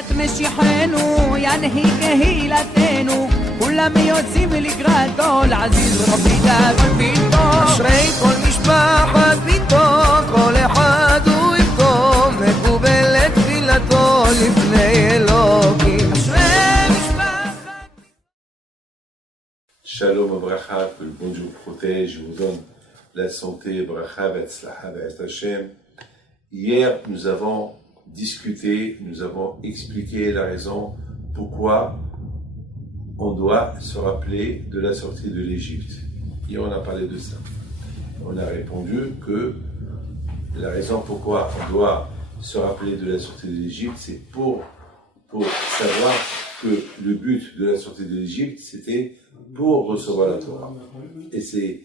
ביאת משיחנו ינהיג קהילתנו כולם יוצאים לקראתו לעזיז רבי דאגון ביתו אשרי כל משפחת ביתו כל אחד הוא יבכו מקובלת תפילתו לפני אלוקים אשרי משפחת Shalom Abracha, que le bon Dieu vous protège, vous donne la santé, Bracha, Vetzlacha, Ve'et Hashem. Hier, nous avons discuté, nous avons expliqué la raison pourquoi on doit se rappeler de la sortie de l'Égypte. Hier, on a parlé de ça. On a répondu que la raison pourquoi on doit se rappeler de la sortie de l'Égypte, c'est pour savoir que le but de la sortie de l'Égypte, c'était pour recevoir la Torah. Et c'est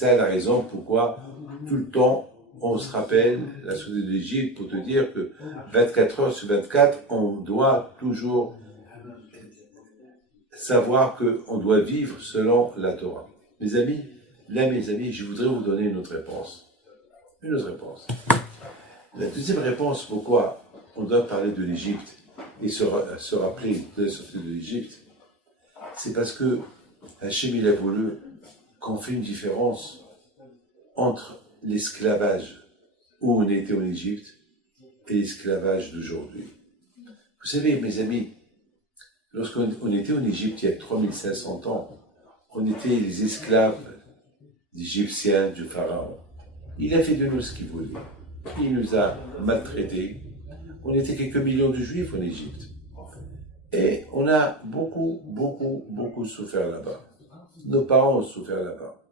ça la raison pourquoi tout le temps on se rappelle la sortie de l'Égypte pour te dire que 24 heures sur 24, on doit toujours savoir qu'on doit vivre selon la Torah. Mes amis, je voudrais vous donner une autre réponse. Une autre réponse. La deuxième réponse pourquoi on doit parler de l'Égypte et se rappeler de la sortie de l'Égypte, c'est parce que Hachem il a voulu qu'on fait une différence entre l'esclavage où on était en Égypte et l'esclavage d'aujourd'hui. Vous savez, mes amis, lorsqu'on était en Égypte il y a 3500 ans, on était les esclaves d'Égyptiens, du pharaon. Il a fait de nous ce qu'il voulait. Il nous a maltraités. On était quelques millions de juifs en Égypte. Et on a beaucoup souffert là-bas. Nos parents ont souffert là-bas.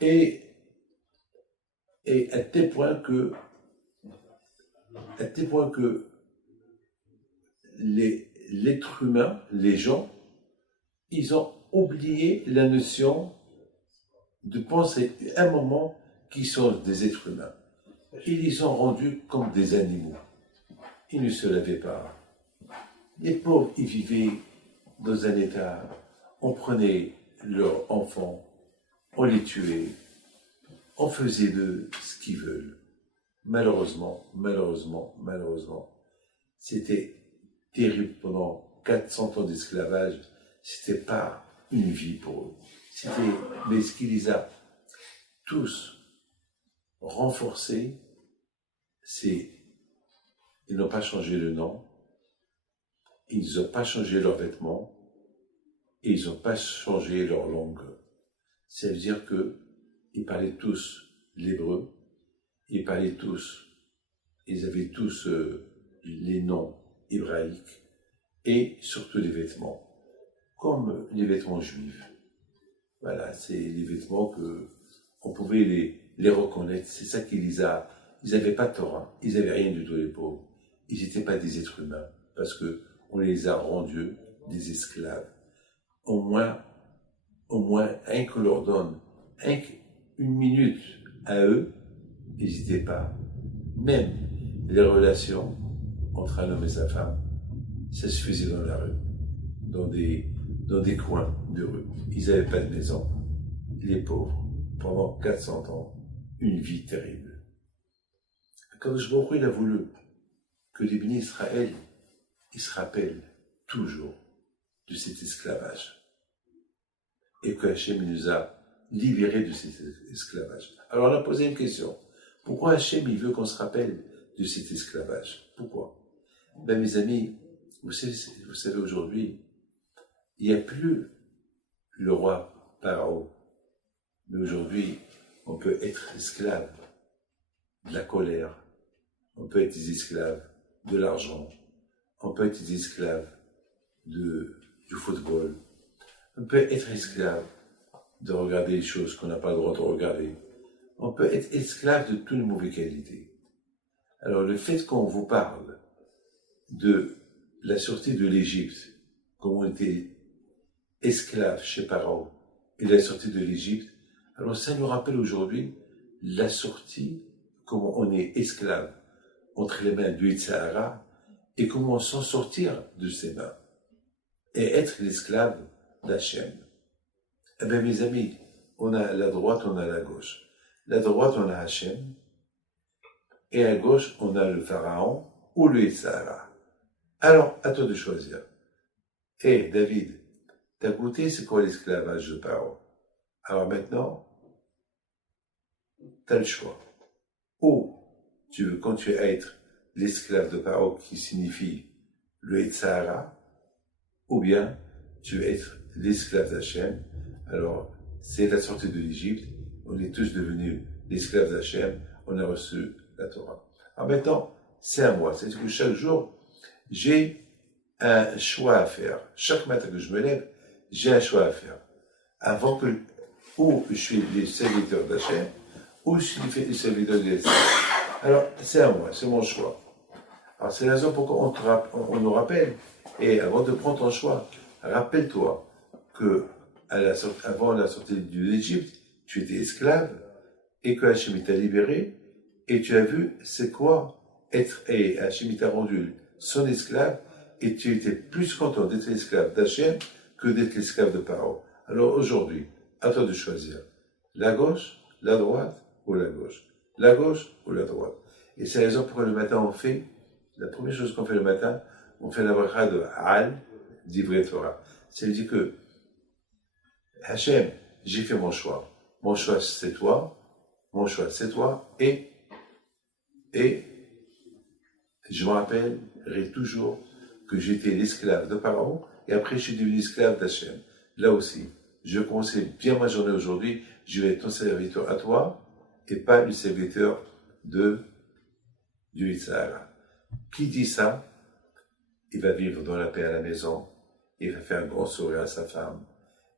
Et à tel point que l'être humain, les gens, ils ont oublié la notion de penser à un moment qu'ils sont des êtres humains. Ils les ont rendus comme des animaux. Ils ne se lavaient pas. Les pauvres, ils vivaient dans un état, on prenait leurs enfants, on les tuait, on faisait d'eux ce qu'ils veulent. Malheureusement, c'était terrible pendant 400 ans d'esclavage, c'était pas une vie pour eux. Mais ce qui les a tous renforcés, c'est ils n'ont pas changé le nom, ils n'ont pas changé leurs vêtements, et ils n'ont pas changé leur langue. Ça veut dire qu'ils parlaient tous l'hébreu, ils avaient tous les noms hébraïques, et surtout les vêtements, comme les vêtements juifs. Voilà, c'est les vêtements qu'on pouvait les reconnaître, c'est ça qui les a... Ils n'avaient pas de Torah, ils n'avaient rien du tout les pauvres. Ils n'étaient pas des êtres humains, parce qu'on les a rendus des esclaves. Au moins, rien qu'on leur donne, une minute à eux, n'hésitez pas. Même les relations entre un homme et sa femme, ça se faisait dans la rue, dans des coins de rue. Ils n'avaient pas de maison. Les pauvres, pendant 400 ans, une vie terrible. Quand je vois il a voulu que les bénis Israël, ils se rappellent toujours de cet esclavage. Et que Hachem nous a libérés de cet esclavage. Alors on a posé une question. Pourquoi Hachem il veut qu'on se rappelle de cet esclavage? Pourquoi? Ben mes amis, vous savez aujourd'hui, il n'y a plus le roi Pharaon. Mais aujourd'hui, on peut être esclave de la colère. On peut être des esclaves de l'argent. On peut être des esclaves du football. On peut être esclave de regarder les choses qu'on n'a pas le droit de regarder. On peut être esclave de toutes les mauvaises qualités. Alors le fait qu'on vous parle de la sortie de l'Égypte, comme on était esclave chez Pharaon, et la sortie de l'Égypte, alors ça nous rappelle aujourd'hui la sortie, comment on est esclave entre les mains du Yitzhara et comment s'en sortir de ses mains et être l'esclave d'Hachem. Eh bien mes amis, on a la droite, on a la gauche. La droite, on a Hachem, et à gauche, on a le Pharaon ou le Yitzhara. Alors, à toi de choisir. Hé, David, t'as goûté c'est quoi l'esclavage de Paro? Alors maintenant, t'as le choix. Ou tu veux continuer à être l'esclave de Paro qui signifie le Yetzirah, ou bien tu veux être l'esclave d'Hachem. Alors, c'est la sortie de l'Égypte, on est tous devenus l'esclave d'Hachem, on a reçu la Torah. Alors maintenant, c'est à moi, c'est-à-dire que chaque jour, j'ai un choix à faire. Chaque matin que je me lève, j'ai un choix à faire. Avant que, ou je suis le serviteur d'Hachem, ou je suis le serviteur de l'État. Alors, c'est à moi, c'est mon choix. Alors, c'est la raison pourquoi on nous rappelle. Et avant de prendre ton choix, rappelle-toi que avant la sortie de l'Égypte, tu étais esclave et que Hachem t'a libéré et tu as vu c'est quoi être, et Hachem t'a rendu son esclave et tu étais plus content d'être l'esclave d'Hachem que d'être l'esclave de Paro. Alors aujourd'hui, à toi de choisir la gauche, la droite ou la gauche. La gauche ou la droite. Et c'est la raison pourquoi le matin on fait, la première chose qu'on fait le matin, on fait la bracha de Al, d'Ivrei Torah. C'est-à-dire que Hachem, j'ai fait mon choix. Mon choix c'est toi, mon choix c'est toi, et je me rappellerai toujours que j'étais l'esclave de Pharaon, et après je suis devenu l'esclave d'Hachem. Là aussi, je commençais bien ma journée aujourd'hui, je vais être ton serviteur à toi, et pas le serviteur du Yetzirah. Qui dit ça, il va vivre dans la paix à la maison, il va faire un grand sourire à sa femme,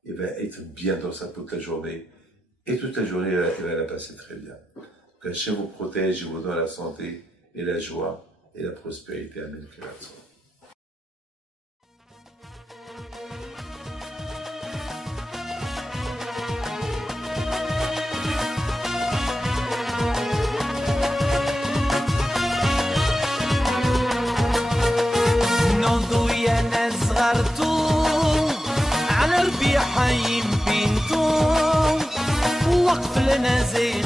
il va être bien dans sa peau toute la journée, et toute la journée, il va la passer très bien. Qu'Hachem vous protège, il vous donne la santé, et la joie, et la prospérité. Amen. على ربيع حيم بنتو وقف لنا زين